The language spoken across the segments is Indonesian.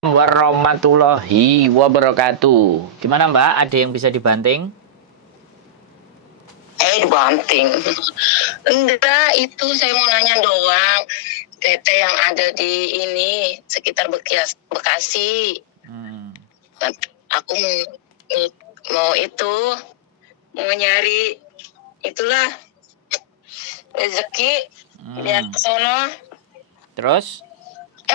Warahmatullahi wabarakatuh. Gimana Mbak? Ada yang bisa dibanting? Dibanting. Enggak, itu saya mau nanya doang. Tete yang ada di ini sekitar Bekasi. Hmm. Aku mau itu mau nyari itulah rezeki biar ke sono. Terus?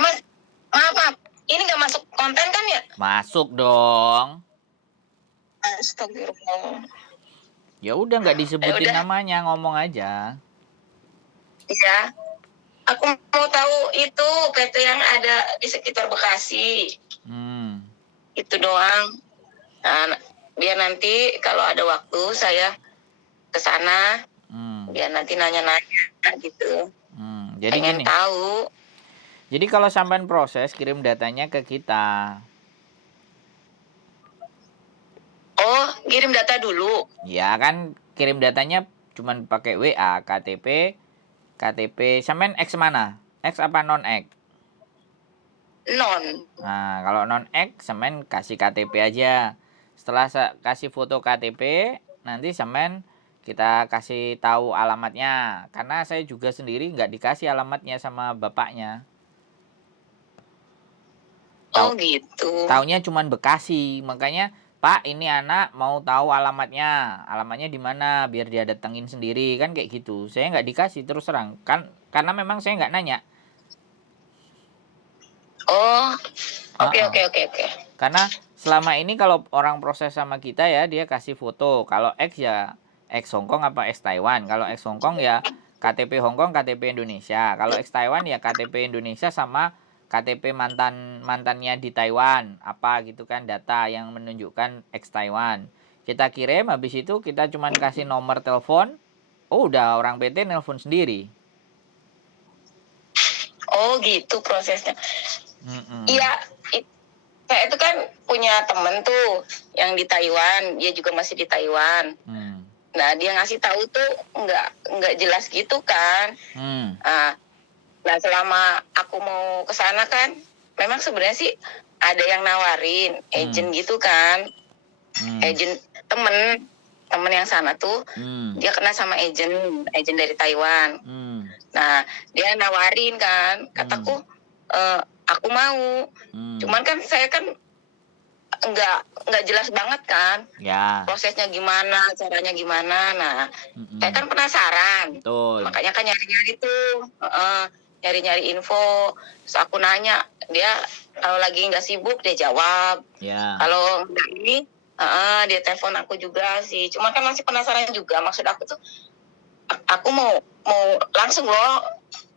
Mas, maaf. Ini nggak masuk konten kan ya? Masuk dong. Astagfirullah. Ya udah nggak disebutin namanya, ngomong aja. Iya. Aku mau tahu itu PT yang ada di sekitar Bekasi. Itu doang. Nah, biar nanti kalau ada waktu saya ke sana. Biar nanti nanya-nanya gitu. Jadi pengen gini. Tahu. Jadi kalau sampean proses, kirim datanya ke kita. Oh, kirim data dulu. Ya kan, kirim datanya cuman pakai WA, KTP, sampean X mana? X apa non X? Non. Nah, kalau non X, sampean kasih KTP aja. Setelah kasih foto KTP, nanti sampean kita kasih tahu alamatnya. Karena saya juga sendiri nggak dikasih alamatnya sama bapaknya. Oh gitu. Taunya cuman Bekasi, makanya Pak ini anak mau tahu alamatnya, alamatnya di mana biar dia datengin sendiri kan kayak gitu. Saya nggak dikasih terus terang kan karena memang saya nggak nanya. Oh, oke. Karena selama ini kalau orang proses sama kita ya dia kasih foto. Kalau X ya X Hongkong apa X Taiwan. Kalau X Hongkong ya KTP Hongkong, KTP Indonesia. Kalau X Taiwan ya KTP Indonesia sama KTP mantannya di Taiwan. Apa gitu kan data yang menunjukkan X Taiwan. Kita kirim habis itu kita cuman kasih nomor telepon. Oh udah orang PT nelpon sendiri. Oh gitu prosesnya. Iya, saya itu kan punya temen tuh yang di Taiwan, dia juga masih di Taiwan. Nah dia ngasih tahu tuh nggak jelas gitu kan. Nah selama aku mau ke sana kan, memang sebenarnya sih ada yang nawarin agent gitu kan, agent temen yang sana tuh dia kena sama agent dari Taiwan. Nah dia nawarin kan, kataku aku mau. Cuman kan saya kan nggak jelas banget kan prosesnya gimana, caranya gimana. Nah saya kan penasaran. Makanya kan nyari-nyari tuh, nyari-nyari info. Terus aku nanya, dia kalau lagi nggak sibuk dia jawab. Kalau nggak ini dia telepon aku juga sih. Cuma kan masih penasaran juga. Maksud aku tuh aku mau langsung loh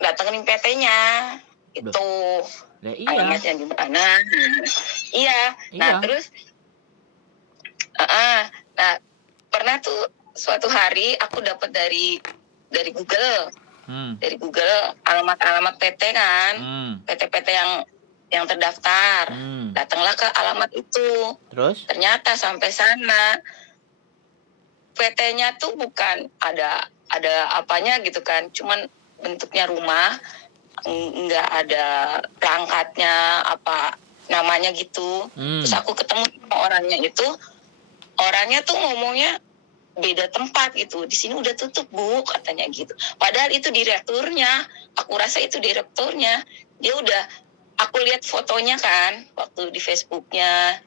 datengin PT-nya itu. Alamatnya di mana? Iya. Nah terus nah pernah tuh suatu hari aku dapat dari Google. Dari Google alamat PT kan. PT-PT yang terdaftar. Datanglah ke alamat itu. Terus? Ternyata sampai sana PT-nya tuh bukan ada apanya gitu kan. Cuman bentuknya rumah, nggak ada perangkatnya apa namanya gitu. Terus aku ketemu sama orangnya itu, orangnya tuh ngomongnya beda tempat gitu. Di sini udah tutup Bu, katanya gitu. Padahal itu direkturnya. Aku rasa itu direkturnya. Dia udah, aku lihat fotonya kan waktu di Facebooknya,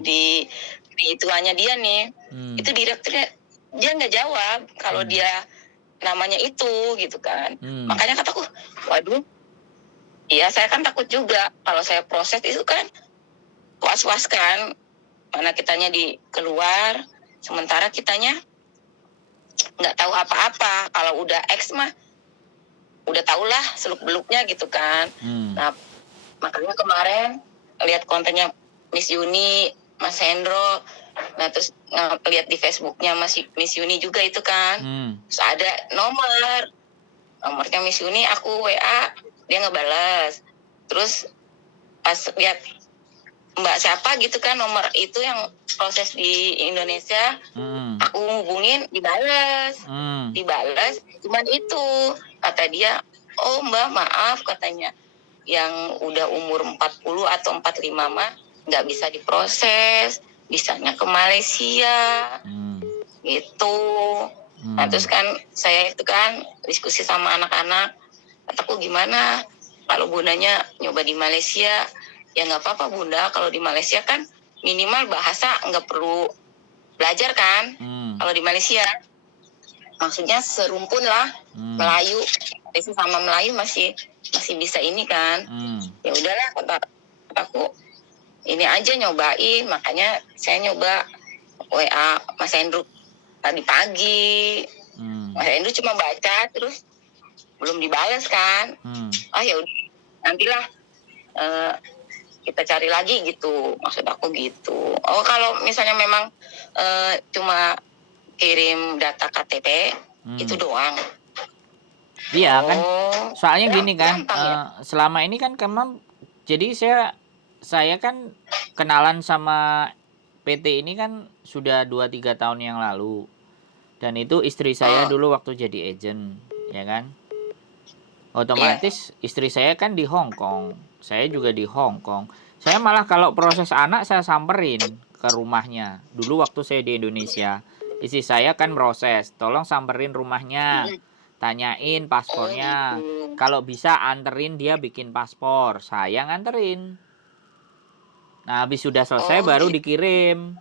di ituannya dia nih. Itu direkturnya, dia nggak jawab kalau dia namanya itu gitu kan. Makanya kataku, waduh, iya saya kan takut juga kalau saya proses itu kan was-was kan, mana kitanya di keluar, sementara kitanya nggak tahu apa-apa. Kalau udah X mah udah tahulah seluk-beluknya gitu kan. Nah makanya kemarin lihat kontennya Miss Yuni, Mas Hendro, nah terus lihat di Facebooknya Miss Yuni juga itu kan. Terus ada nomornya Miss Yuni, aku WA, dia ngebales. Terus pas lihat Mbak siapa gitu kan, nomor itu yang proses di Indonesia, aku hubungin, dibales. Cuman itu kata dia, oh Mbak maaf katanya, yang udah umur 40 atau 45 mah nggak bisa diproses, bisanya ke Malaysia gitu. Nah terus kan saya itu kan diskusi sama anak-anak, kataku gimana kalau bundanya nyoba di Malaysia. Ya nggak apa-apa bunda, kalau di Malaysia kan minimal bahasa nggak perlu belajar kan. Kalau di Malaysia maksudnya serumpun lah, Melayu sama Melayu masih bisa ini kan. Ya udahlah kata aku ini aja nyobain, makanya saya nyoba WA Mas Hendro tadi pagi. Mas Hendro cuma baca terus belum dibalas kan. Ya udah nantilah kita cari lagi gitu, maksud aku gitu. Oh kalau misalnya memang cuma kirim data KTP itu doang. Iya kan, soalnya gini kan, ya? selama ini kan jadi saya kan kenalan sama PT ini kan sudah 2-3 tahun yang lalu, dan itu istri saya dulu waktu jadi agent, ya kan, otomatis istri saya kan di Hong Kong, saya juga di Hong Kong. Saya malah kalau proses anak saya samperin ke rumahnya. Dulu waktu saya di Indonesia, istri saya kan proses, tolong samperin rumahnya, tanyain paspornya, kalau bisa anterin dia bikin paspor, saya nganterin. Nah habis sudah selesai baru dikirim.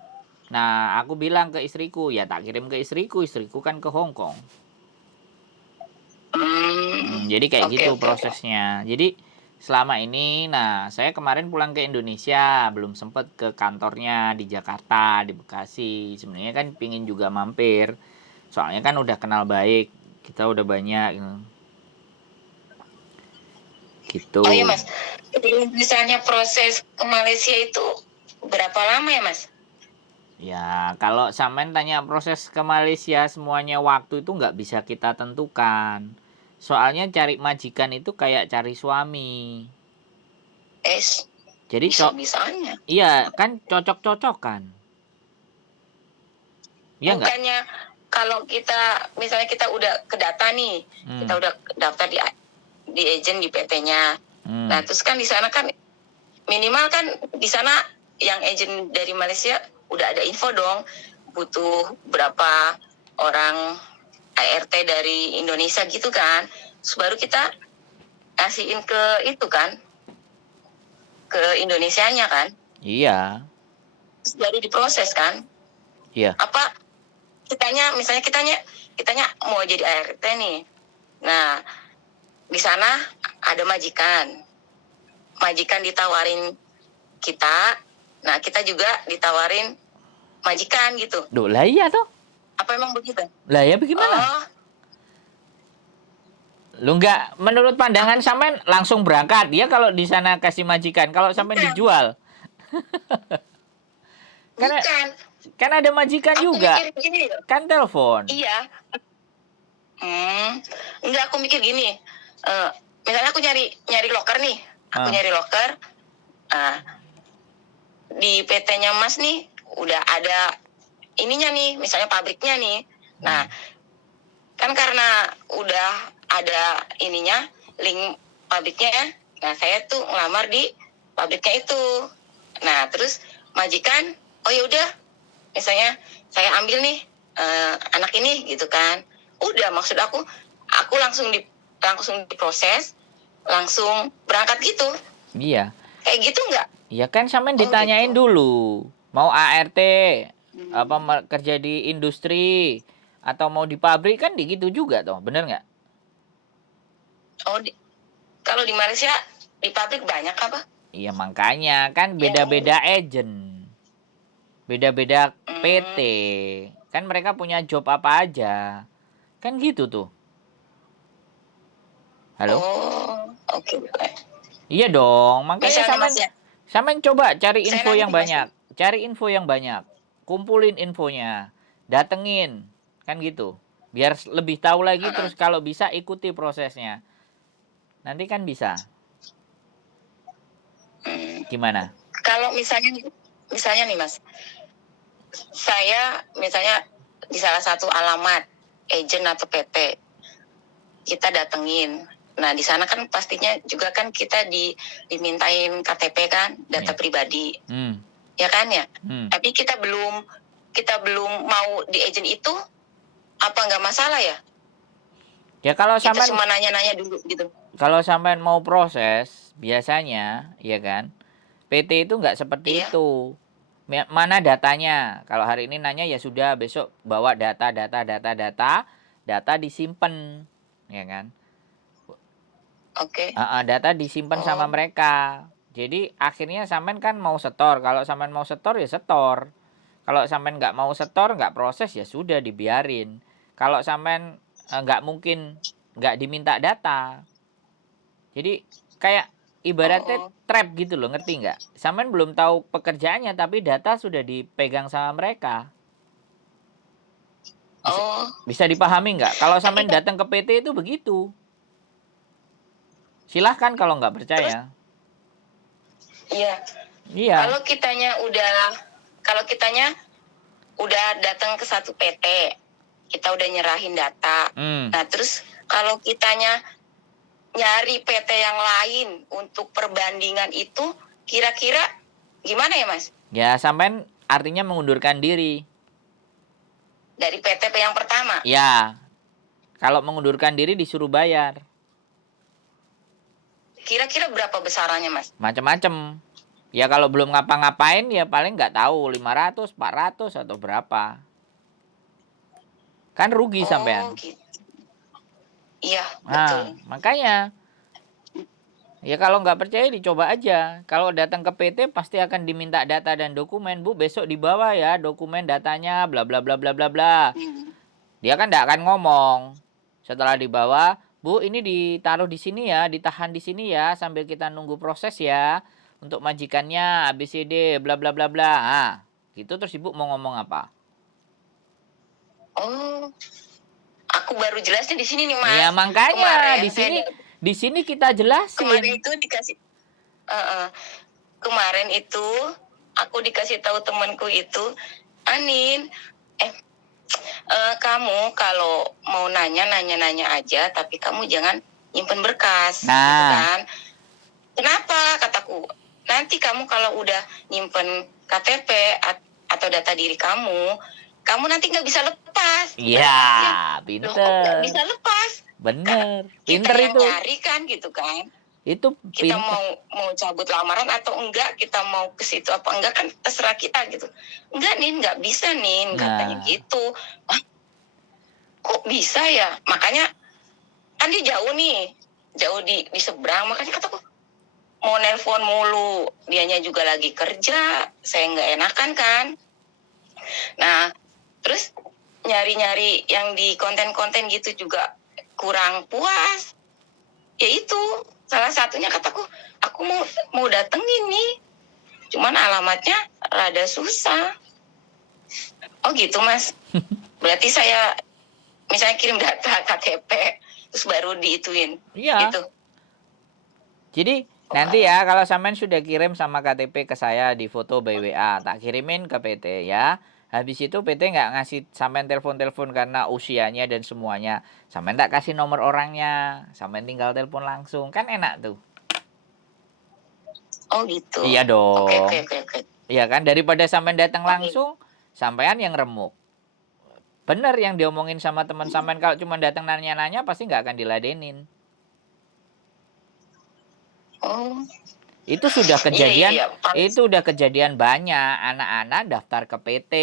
Nah aku bilang ke istriku, ya tak kirim ke istriku kan ke Hong Kong. Jadi kayak gitu prosesnya. Jadi selama ini, nah saya kemarin pulang ke Indonesia, belum sempat ke kantornya di Jakarta, di Bekasi. Sebenarnya kan pingin juga mampir, soalnya kan udah kenal baik, kita udah banyak gitu. Oh iya mas, misalnya proses ke Malaysia itu berapa lama ya mas? Ya kalau sampean tanya proses ke Malaysia semuanya waktu itu nggak bisa kita tentukan. Soalnya cari majikan itu kayak cari suami. Jadi bisa-bisanya. Iya kan cocok-cocokan. Ya bukannya kalau kita misalnya kita udah kedata nih, kita udah daftar di agent di PT-nya. Nah terus kan di sana kan minimal kan di sana yang agent dari Malaysia udah ada info dong, butuh berapa orang ART dari Indonesia gitu kan. Terus baru kita kasihin ke itu kan, ke Indonesianya kan. Iya. Terus baru diproses kan. Iya. Apa misalnya kitanya mau jadi ART nih. Nah di sana ada majikan ditawarin kita, nah kita juga ditawarin majikan gitu. Duh lah iya toh. Apa emang begitu? Lah ya bagaimana? Lu nggak, menurut pandangan sampean langsung berangkat ya kalau di sana kasih majikan, kalau sampean dijual. Kan ada majikan aku juga. Gini, kan telepon. Iya. Enggak, aku mikir gini. Misalnya aku nyari loker nih. Aku nyari loker. Di PT-nya Mas nih udah ada ininya nih, misalnya pabriknya nih. Nah, kan karena udah ada ininya, link pabriknya ya. Nah, saya tuh ngelamar di pabriknya itu. Nah, terus majikan, oh ya udah, misalnya saya ambil nih anak ini gitu kan. Udah, maksud aku langsung diproses, langsung berangkat gitu. Iya. Kayak gitu nggak? Iya kan sampean ditanyain gitu dulu. Mau ART, apa kerja di industri, atau mau di pabrik, kan gitu juga toh, bener nggak? Oh, kalau di Malaysia di pabrik banyak apa? Iya makanya kan beda-beda agent, beda-beda PT, kan mereka punya job apa aja, kan gitu tuh. Halo? Oke. Iya dong, makanya sampean coba cari info yang banyak, kumpulin infonya, datengin, kan gitu, biar lebih tahu lagi. Terus kalau bisa ikuti prosesnya, nanti kan bisa. Gimana? Kalau misalnya nih Mas, saya misalnya di salah satu alamat agent atau PT, kita datengin. Nah, di sana kan pastinya juga kan kita dimintain KTP kan, data pribadi. Ya kan ya? Tapi kita belum mau di agent itu, apa nggak masalah ya? Ya kalau Kita sampean cuma nanya-nanya dulu gitu. kalau sampean mau proses, biasanya ya kan, PT itu nggak seperti Iya. itu. Mana datanya? Kalau hari ini nanya ya sudah, besok bawa data disimpan, ya kan? Oke. Data disimpan sama mereka. Jadi akhirnya sampean kan mau setor. Kalau sampean mau setor ya setor. Kalau sampean nggak mau setor, nggak proses ya sudah dibiarin. Kalau sampean nggak mungkin nggak diminta data. Jadi kayak ibaratnya trap gitu loh, ngerti nggak? Sampean belum tahu pekerjaannya tapi data sudah dipegang sama mereka. Bisa dipahami nggak? Kalau sampean datang ke PT itu begitu. Silahkan kalau nggak percaya. Iya. Iya. Kalau kitanya udah datang ke satu PT, kita udah nyerahin data. Nah, terus kalau kitanya nyari PT yang lain untuk perbandingan itu, kira-kira gimana ya, Mas? Ya, sampean artinya mengundurkan diri. Dari PT yang pertama? Ya. Kalau mengundurkan diri disuruh bayar. Kira-kira berapa besarannya, Mas? Macam-macam. Ya kalau belum ngapa-ngapain ya paling nggak tahu 500, 400 atau berapa. Kan rugi sampean. Gitu. Iya, betul. Makanya ya kalau nggak percaya dicoba aja. Kalau datang ke PT pasti akan diminta data dan dokumen. Bu, besok dibawa ya dokumen datanya bla bla bla bla bla bla. Dia kan nggak akan ngomong. Setelah dibawa, Bu, ini ditaruh di sini ya, ditahan di sini ya sambil kita nunggu proses ya. Untuk majikannya ABCD bla bla bla bla. Nah, gitu terus Ibu mau ngomong apa? Aku baru jelasnya di sini nih, Mas. Ya makanya di sini kita jelasin. Kemarin itu aku dikasih tahu temanku itu, Anin, kamu kalau mau nanya aja, tapi kamu jangan nyimpen berkas, gitu kan? Kenapa? Kataku, nanti kamu kalau udah nyimpen KTP atau data diri kamu nanti nggak bisa lepas. Iya, pinter. Nggak bisa lepas. Bener. Pinter kita itu. Nyari kan gitu kan. Itu kita mau cabut lamaran atau enggak, kita mau ke situ apa enggak kan terserah kita gitu. Enggak Nin, nggak bisa Nin, katanya gitu. Kok bisa ya? Makanya kan dia jauh di seberang, makanya kataku mau nelpon mulu, dianya juga lagi kerja, saya nggak enakan kan. Nah, terus nyari-nyari yang di konten-konten gitu juga kurang puas. Ya itu salah satunya, kataku, aku mau datengin nih, cuman alamatnya rada susah. Oh gitu, Mas. Berarti saya misalnya kirim data KTP terus baru diituin. Iya. Gitu. Jadi nanti ya kalau sampean sudah kirim sama KTP ke saya di foto by WA, tak kirimin ke PT ya. Habis itu PT nggak ngasih sampean telepon-telepon karena usianya dan semuanya. Sampean tak kasih nomor orangnya, sampean tinggal telepon langsung, kan enak tuh. Oh gitu. Iya dong. Oke. Iya kan, daripada sampean datang langsung, sampean yang remuk. Bener yang diomongin sama teman sampean, kalau cuma datang nanya-nanya pasti nggak akan diladenin. Itu sudah kejadian. Itu udah kejadian banyak. Anak-anak daftar ke PT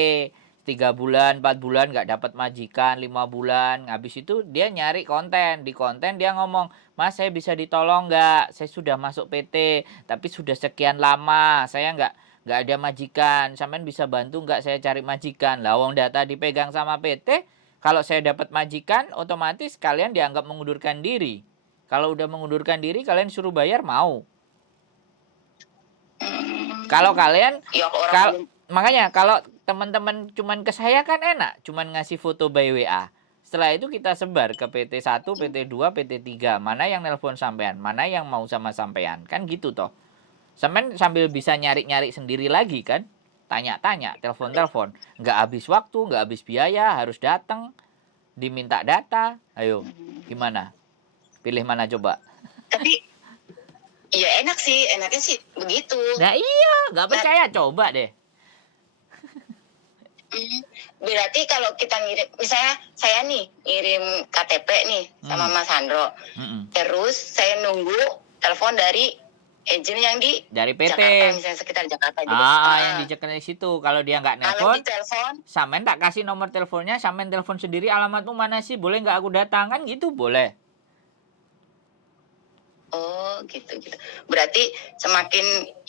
3 bulan, 4 bulan nggak dapat majikan, 5 bulan. Habis itu dia nyari konten. Di konten dia ngomong, Mas saya bisa ditolong nggak? Saya sudah masuk PT, tapi sudah sekian lama. Saya nggak ada majikan. Sampean bisa bantu nggak saya cari majikan? Lah wong data dipegang sama PT. Kalau saya dapat majikan, otomatis kalian dianggap mengundurkan diri. Kalau udah mengundurkan diri, kalian suruh bayar mau. Kalau kalian, makanya kalau teman-teman cuman ke saya kan enak, cuman ngasih foto by WA. Setelah itu kita sebar ke PT 1, PT 2, PT 3. Mana yang nelpon sampean, mana yang mau sama sampean. Kan gitu toh. Sampean sambil bisa nyari-nyari sendiri lagi kan. Tanya-tanya, telepon-telepon. Nggak habis waktu, nggak habis biaya, harus datang. Diminta data. Ayo, gimana? Pilih mana coba? Tapi ya enak sih, enaknya sih begitu. Nah iya, nggak percaya coba deh. Berarti kalau kita ngirim, misalnya saya nih ngirim KTP nih sama Mas Sandro, terus saya nunggu telepon dari agent yang dari PT Jakarta, misalnya sekitar Jakarta gitu. yang di situ. Kalau dia nggak nelpon, Samen tak kasih nomor teleponnya, Samen telepon sendiri, alamatmu mana sih, boleh nggak aku datang, kan gitu boleh. Oh gitu. Berarti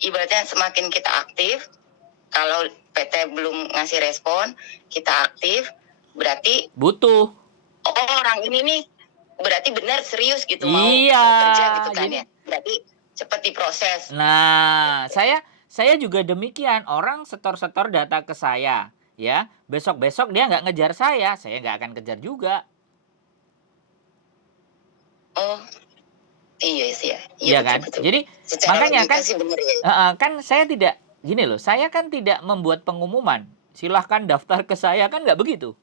ibaratnya semakin kita aktif, kalau PT belum ngasih respon, kita aktif, berarti butuh. Oh, orang ini nih berarti benar serius gitu mau kerja gitu kan ya. Berarti cepat diproses. Nah, saya juga demikian. Orang setor-setor data ke saya, ya. Besok-besok dia nggak ngejar saya nggak akan kejar juga. Oh, iya sih ya. Iya kan? Betul. Jadi makanya kan, kan saya tidak gini loh. Saya kan tidak membuat pengumuman. Silahkan daftar ke saya, kan nggak begitu.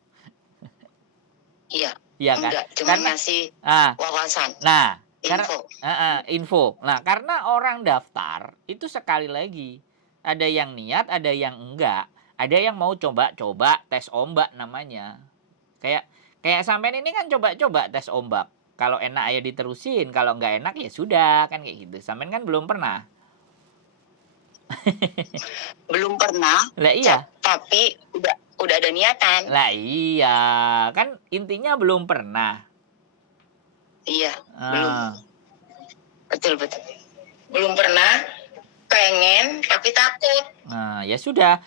Iya. Iya kan? Cuma ngasih wawasan. Nah, info. Nah, karena orang daftar itu sekali lagi ada yang niat, ada yang enggak, ada yang mau coba-coba tes ombak namanya. Kayak sampean ini kan coba-coba tes ombak. Kalau enak ya diterusin, kalau enggak enak ya sudah, kan kayak gitu. Sampean kan belum pernah. Belum pernah. Lah iya. Tapi udah ada niatan. Lah iya, kan intinya belum pernah. Iya, belum. Betul. Belum pernah, pengen tapi takut. Nah, ya sudah.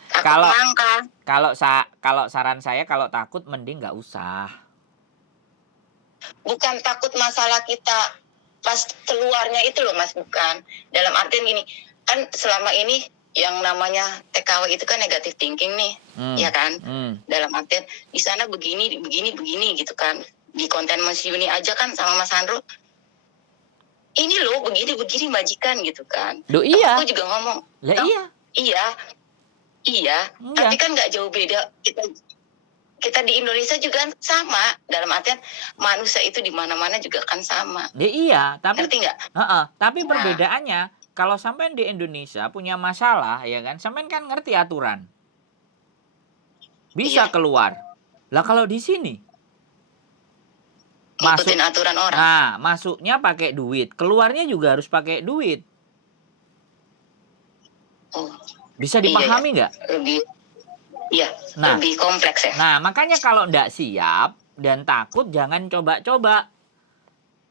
Kalau saran saya, kalau takut mending nggak usah. Bukan takut masalah kita pas keluarnya itu loh Mas, bukan. Dalam artian gini, kan selama ini yang namanya TKW itu kan negative thinking nih, ya kan? Dalam artian di sana begini gitu kan. Di konten Mas Yuni aja kan sama Mas Sandro, ini loh begini majikan gitu kan. Iya. Aku juga ngomong, iya. Tapi kan nggak jauh beda kita di Indonesia juga sama, dalam artian manusia itu di mana-mana juga kan sama. Iya, tapi ngerti nggak? Tapi perbedaannya kalau sampean di Indonesia punya masalah, ya kan, sampean kan ngerti aturan, bisa keluar. Lah kalau di sini ngikutin aturan orang. Nah, masuknya pakai duit, keluarnya juga harus pakai duit. Bisa dipahami nggak? Lebih kompleks ya. Nah, makanya kalau nggak siap dan takut, jangan coba-coba.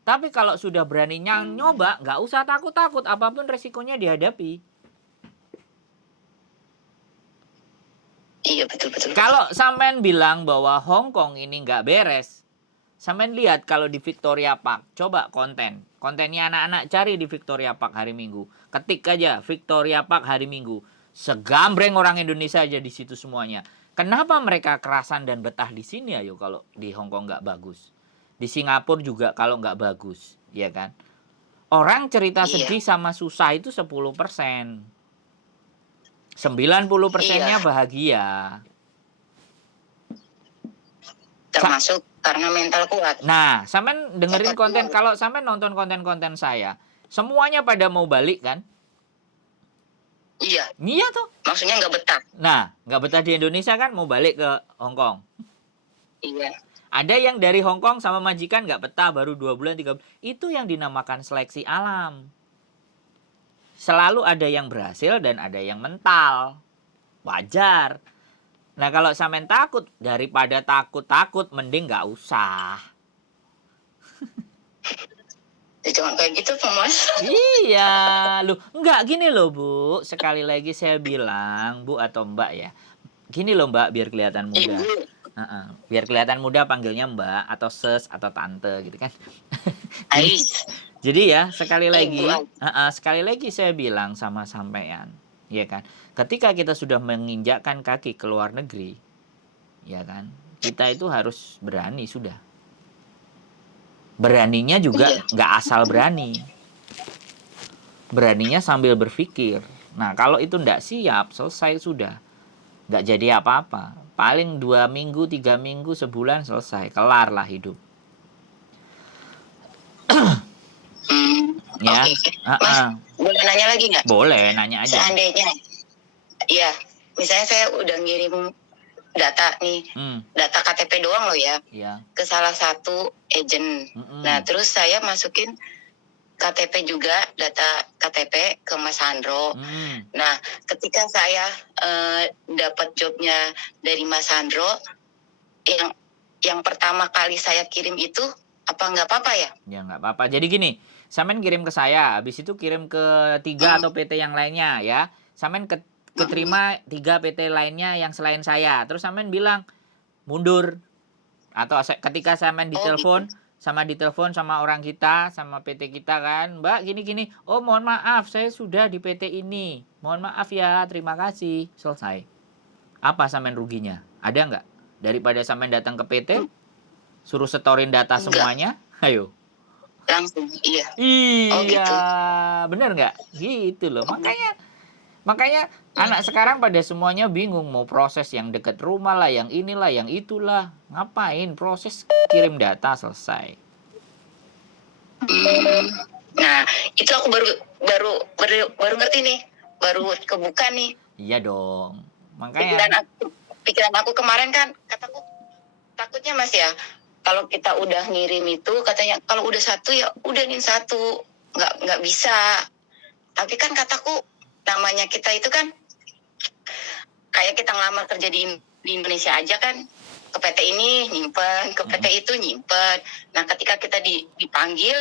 Tapi kalau sudah berani nyoba, nggak usah takut-takut, apapun resikonya dihadapi. Iya, betul. Kalau sampean bilang bahwa Hong Kong ini nggak beres, sampean lihat kalau di Victoria Park, coba kontennya anak-anak cari di Victoria Park hari Minggu. Ketik aja Victoria Park hari Minggu. Segambreng orang Indonesia aja di situ semuanya. Kenapa mereka kerasan dan betah di sini ayo kalau di Hong Kong nggak bagus? Di Singapura juga kalau nggak bagus, ya kan? Orang cerita sedih sama susah itu 10%. 90%-nya bahagia. Termasuk karena mental kuat. Nah, sampean dengerin konten, kalau sampean nonton konten-konten saya, semuanya pada mau balik kan? Iya tuh. Maksudnya nggak betah. Nah, nggak betah di Indonesia kan, mau balik ke Hong Kong. Iya. Ada yang dari Hong Kong sama majikan nggak betah, baru 2 bulan, 3 bulan. Itu yang dinamakan seleksi alam. Selalu ada yang berhasil dan ada yang mental. Wajar. Nah, kalau sampean takut, daripada takut-takut, mending nggak usah. Jangan kayak gitu, Mas. Iya, lu enggak gini loh, Bu. Sekali lagi saya bilang, Bu atau Mbak ya. Gini loh, Mbak, biar kelihatan muda. Biar kelihatan muda panggilnya Mbak atau Ses atau Tante gitu kan. Jadi ya, sekali lagi saya bilang sama sampean, ya kan. Ketika kita sudah menginjakkan kaki ke luar negeri, ya kan, kita itu harus berani sudah. Beraninya juga nggak asal berani. Beraninya sambil berpikir. Nah, kalau itu nggak siap, selesai sudah. Nggak jadi apa-apa. Paling 2 minggu, 3 minggu, sebulan selesai. Kelar lah hidup. Ya. Oke. Mas, boleh nanya lagi nggak? Boleh, nanya aja. Seandainya, ya, misalnya saya udah ngirim data nih, data KTP doang loh ya, ke salah satu agent. Nah, terus saya masukin KTP juga, data KTP ke Mas Sandro. Nah, ketika saya dapat jobnya dari Mas Sandro, yang pertama kali saya kirim itu, apa nggak apa-apa ya? Ya nggak apa-apa. Jadi gini, Samen kirim ke saya, habis itu kirim ke 3 atau PT yang lainnya ya. Samen keterima 3 PT lainnya yang selain saya. Terus Samen bilang mundur. Atau ketika Samen ditelepon, ditelepon sama orang kita, sama PT kita kan, Mbak gini-gini, oh mohon maaf saya sudah di PT ini, mohon maaf ya, terima kasih, selesai. Apa Samen ruginya? Ada nggak? Daripada Samen datang ke PT, suruh setorin data semuanya, ayo. Langsung, iya. Iya, gitu. Bener nggak? Gitu loh. Makanya anak sekarang pada semuanya bingung mau proses yang deket rumah lah, yang inilah, yang itulah. Ngapain? Proses kirim data selesai. Nah, itu aku baru ngerti nih, baru kebuka nih. Iya dong. Makanya pikiran aku kemarin kan, kataku takutnya Mas ya, kalau kita udah ngirim itu katanya kalau udah satu ya udah nih satu, nggak bisa. Tapi kan kataku namanya kita itu kan kayak kita ngelamar kerja di Indonesia aja kan, ke PT ini nyimpen, ke PT itu nyimpen. Nah, ketika kita dipanggil,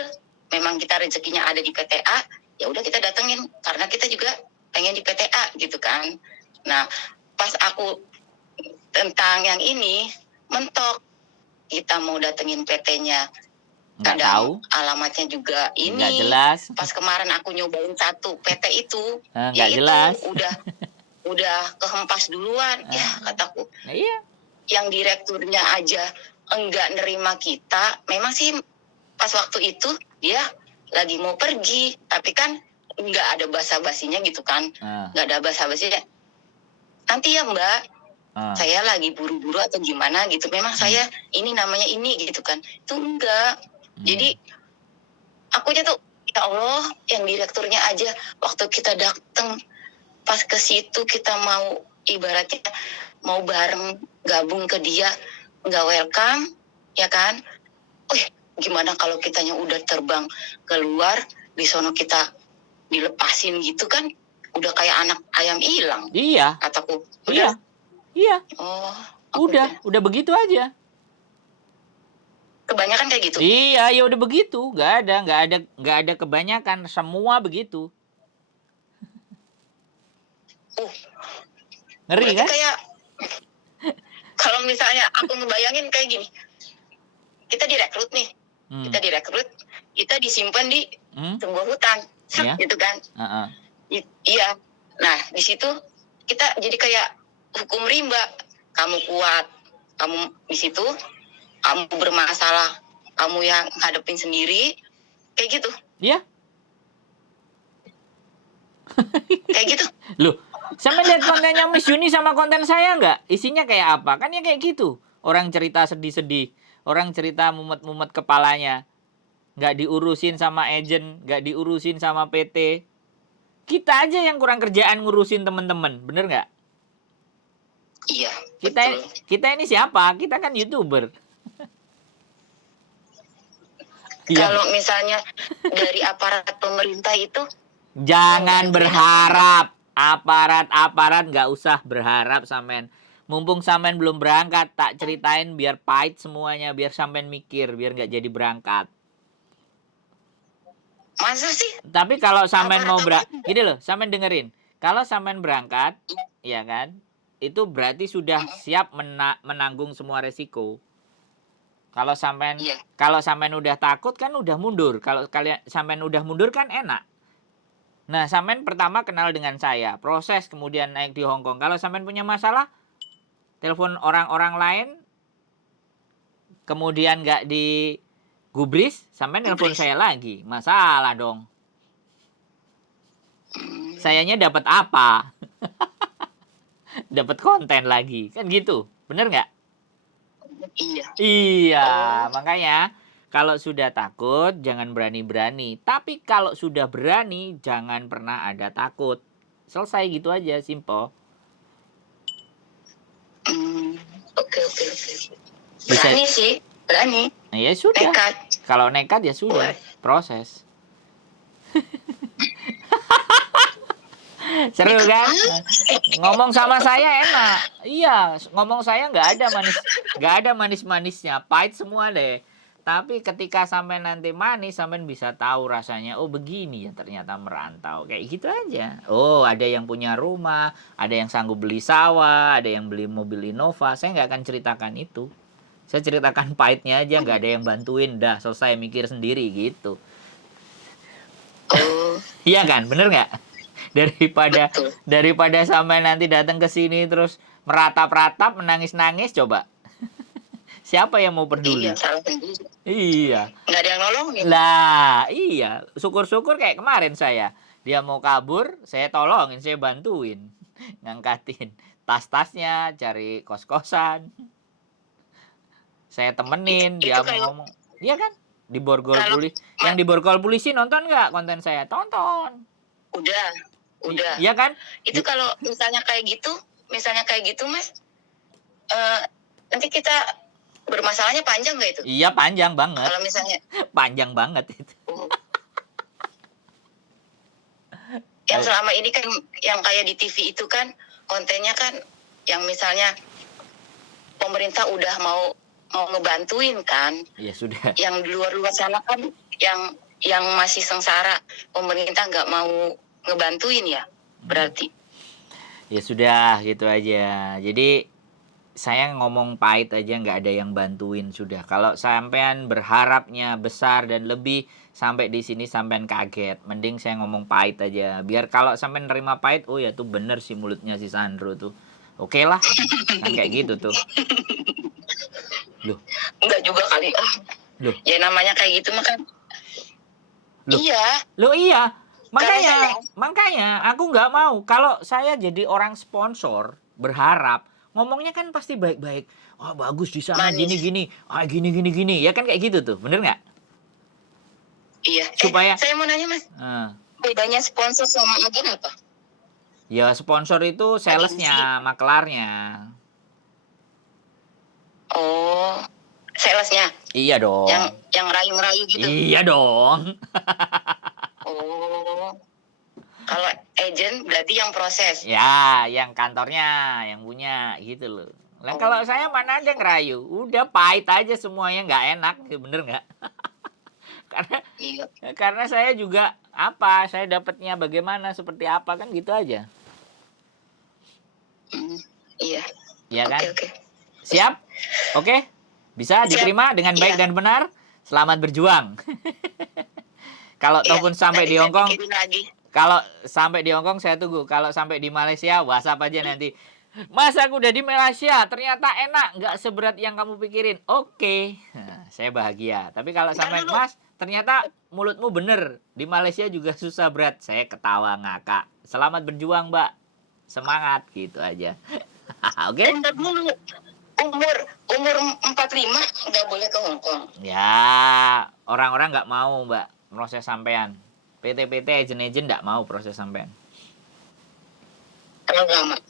memang kita rezekinya ada di PT A, ya udah kita datengin karena kita juga pengen di PT A gitu kan. Nah, pas aku tentang yang ini mentok, kita mau datengin PT-nya nggak tahu, alamatnya juga ini nggak jelas. Pas kemarin aku nyobain satu PT itu, nggak jelas. udah kehempas duluan. Ya kataku, nah, iya. Yang direkturnya aja enggak nerima kita. Memang sih pas waktu itu dia lagi mau pergi, tapi kan enggak ada basa-basinya gitu kan, enggak ada basa-basinya. Nanti ya Mbak, saya lagi buru-buru atau gimana gitu. Memang saya ini namanya ini gitu kan. Itu enggak. Jadi akunya tuh ya Allah, yang direkturnya aja waktu kita datang pas ke situ kita mau ibaratnya mau bareng gabung ke dia, enggak welcome, ya kan? Gimana kalau kitanya udah terbang keluar, di sono kita dilepasin gitu kan? Udah kayak anak ayam hilang. Iya. Kataku. Iya. Oh. Udah begitu aja. Kebanyakan kayak gitu. Iya, ya udah begitu. Nggak ada kebanyakan, semua begitu. Ngeri kan? Kayak kalau misalnya aku ngebayangin kayak gini. Kita direkrut nih. Kita disimpan di sebuah hutan. Gitu kan. Iya. Nah, di situ kita jadi kayak hukum rimba. Kamu kuat, kamu di situ, kamu bermasalah, kamu yang ngadepin sendiri, kayak gitu. Iya. Kayak gitu. Loh, sama lihat kontennya Miss Juni sama konten saya nggak? Isinya kayak apa? Kan ya kayak gitu. Orang cerita sedih-sedih, orang cerita mumet-mumet kepalanya, nggak diurusin sama agent, nggak diurusin sama PT. Kita aja yang kurang kerjaan ngurusin teman-teman, bener nggak? Iya. Kita ini siapa? Kita kan YouTuber. Kalau misalnya dari aparat pemerintah itu, jangan berharap. Aparat nggak usah berharap Samen. Mumpung Samen belum berangkat, tak ceritain biar pahit semuanya, biar Samen mikir, biar nggak jadi berangkat. Masa sih? Tapi kalau Samen mau gini loh, Samen dengerin. Kalau Samen berangkat, ya kan, itu berarti sudah siap menanggung semua resiko. Kalau Samen udah takut kan udah mundur. Kalau Samen udah mundur kan enak. Nah, Samen pertama kenal dengan saya, proses kemudian naik di Hong Kong. Kalau Samen punya masalah, telepon orang-orang lain, kemudian nggak digubris, Samen telepon saya lagi. Masalah dong. Sayanya dapat apa? Dapat konten lagi, kan gitu. Bener nggak? Iya. Iya, makanya Kalau sudah takut, jangan berani-berani. Tapi kalau sudah berani, jangan pernah ada takut. Selesai gitu aja, simple. Oke. Berani sih, berani. Ya sudah. Nekat. Kalau nekat ya sudah, proses. Seru kan? Ngomong sama saya enak. Iya, ngomong saya nggak ada manis-manisnya, pahit semua deh. Tapi ketika sampai nanti manis, sampai bisa tahu rasanya. Oh begini ya ternyata merantau. Kayak gitu aja. Oh ada yang punya rumah, ada yang sanggup beli sawah, ada yang beli mobil Innova. Saya nggak akan ceritakan itu. Saya ceritakan pahitnya aja, nggak ada yang bantuin. Dah selesai mikir sendiri gitu. Iya kan, bener nggak? Daripada sampai nanti datang ke sini terus meratap-ratap, menangis-nangis, coba. Siapa yang mau peduli? Iya, salah sendiri. Iya. Nggak ada yang nolongin. Lah, iya. Syukur-syukur kayak kemarin saya. Dia mau kabur, saya tolongin, saya bantuin. Ngangkatin tas-tasnya, cari kos-kosan. Saya temenin, dia mau ngomong. Iya kan? Di borgol polisi. Yang di borgol polisi nonton nggak konten saya? Tonton. Udah. Iya kan? Itu kalau misalnya kayak gitu, Mas, nanti kita bermasalahnya panjang nggak itu? Iya, panjang banget. Kalau misalnya panjang banget itu. Yang selama ini kan yang kayak di TV itu kan kontennya kan yang misalnya pemerintah udah mau ngebantuin kan. Iya sudah. Yang di luar sana kan yang masih sengsara, pemerintah nggak mau ngebantuin ya, berarti. Ya sudah, gitu aja. Jadi saya ngomong pahit aja, nggak ada yang bantuin sudah. Kalau sampean berharapnya besar dan lebih, sampai di sini sampean kaget. Mending saya ngomong pahit aja. Biar kalau sampean nerima pahit, oh ya tuh bener sih mulutnya si Sandro tuh. Oke lah, kan kayak gitu tuh. Loh. Enggak juga kali. Loh. Ya namanya kayak gitu mah kan. Loh. Iya. Loh iya. Makanya aku nggak mau. Kalau saya jadi orang sponsor, berharap ngomongnya kan pasti baik-baik. Oh bagus di sana gini-gini. Ah gini. Ya kan kayak gitu tuh. Bener nggak? Iya. Supaya saya mau nanya Mas. Bedanya sponsor sama agen apa? Ya sponsor itu salesnya, maklarnya. Oh, salesnya? Iya dong. Yang rayu-rayu gitu? Iya dong. Oh. Kalau agent berarti yang proses? Ya, yang kantornya, yang punya gitu loh. Lah kalau saya mana ada ngerayu, udah pahit aja semuanya, nggak enak, bener nggak? karena saya juga saya dapatnya bagaimana, seperti apa kan gitu aja. Iya. Iya kan? Oke. Siap? Oke? Bisa diterima dengan baik dan benar? Selamat berjuang. Kalau ataupun sampai di Hongkong, kalau sampai di Hongkong saya tunggu. Kalau sampai di Malaysia, WhatsApp aja nanti. Mas, aku udah di Malaysia, ternyata enak, nggak seberat yang kamu pikirin. Oke, saya bahagia. Tapi kalau sampai, Mas, ternyata mulutmu bener, di Malaysia juga susah berat. Saya ketawa ngakak. Selamat berjuang, Mbak. Semangat, gitu aja. Oke? Umur 45 nggak boleh ke Hongkong. Ya, orang-orang nggak mau, Mbak, proses sampean. PT-PT, agent-agent nggak mau proses sampean.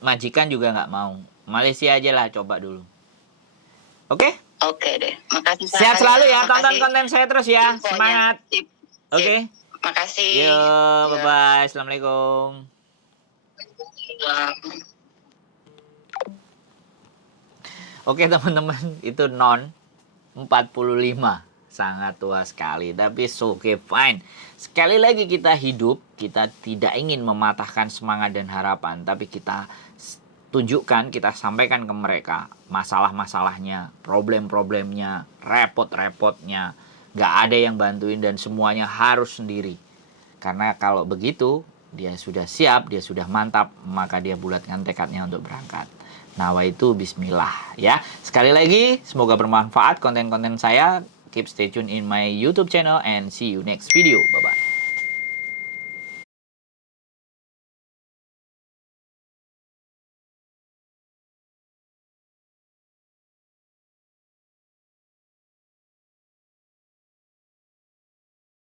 Majikan juga nggak mau. Malaysia aja lah, coba dulu. Oke? Oke deh. Makasih. Sehat selalu ya, tonton konten saya terus ya. Semangat. Oke? Makasih. Yo, bye-bye. Assalamualaikum. Oke teman-teman, itu non 45. Sangat tua sekali, tapi okay, fine. Sekali lagi kita hidup, kita tidak ingin mematahkan semangat dan harapan, tapi kita tunjukkan, kita sampaikan ke mereka masalah-masalahnya, problem-problemnya, repot-repotnya. Gak ada yang bantuin dan semuanya harus sendiri. Karena kalau begitu, dia sudah siap, dia sudah mantap, maka dia bulatkan tekadnya untuk berangkat. Nawaitu bismillah ya. Sekali lagi semoga bermanfaat konten-konten saya. Keep stay tune in my YouTube channel and see you next video. Bye bye.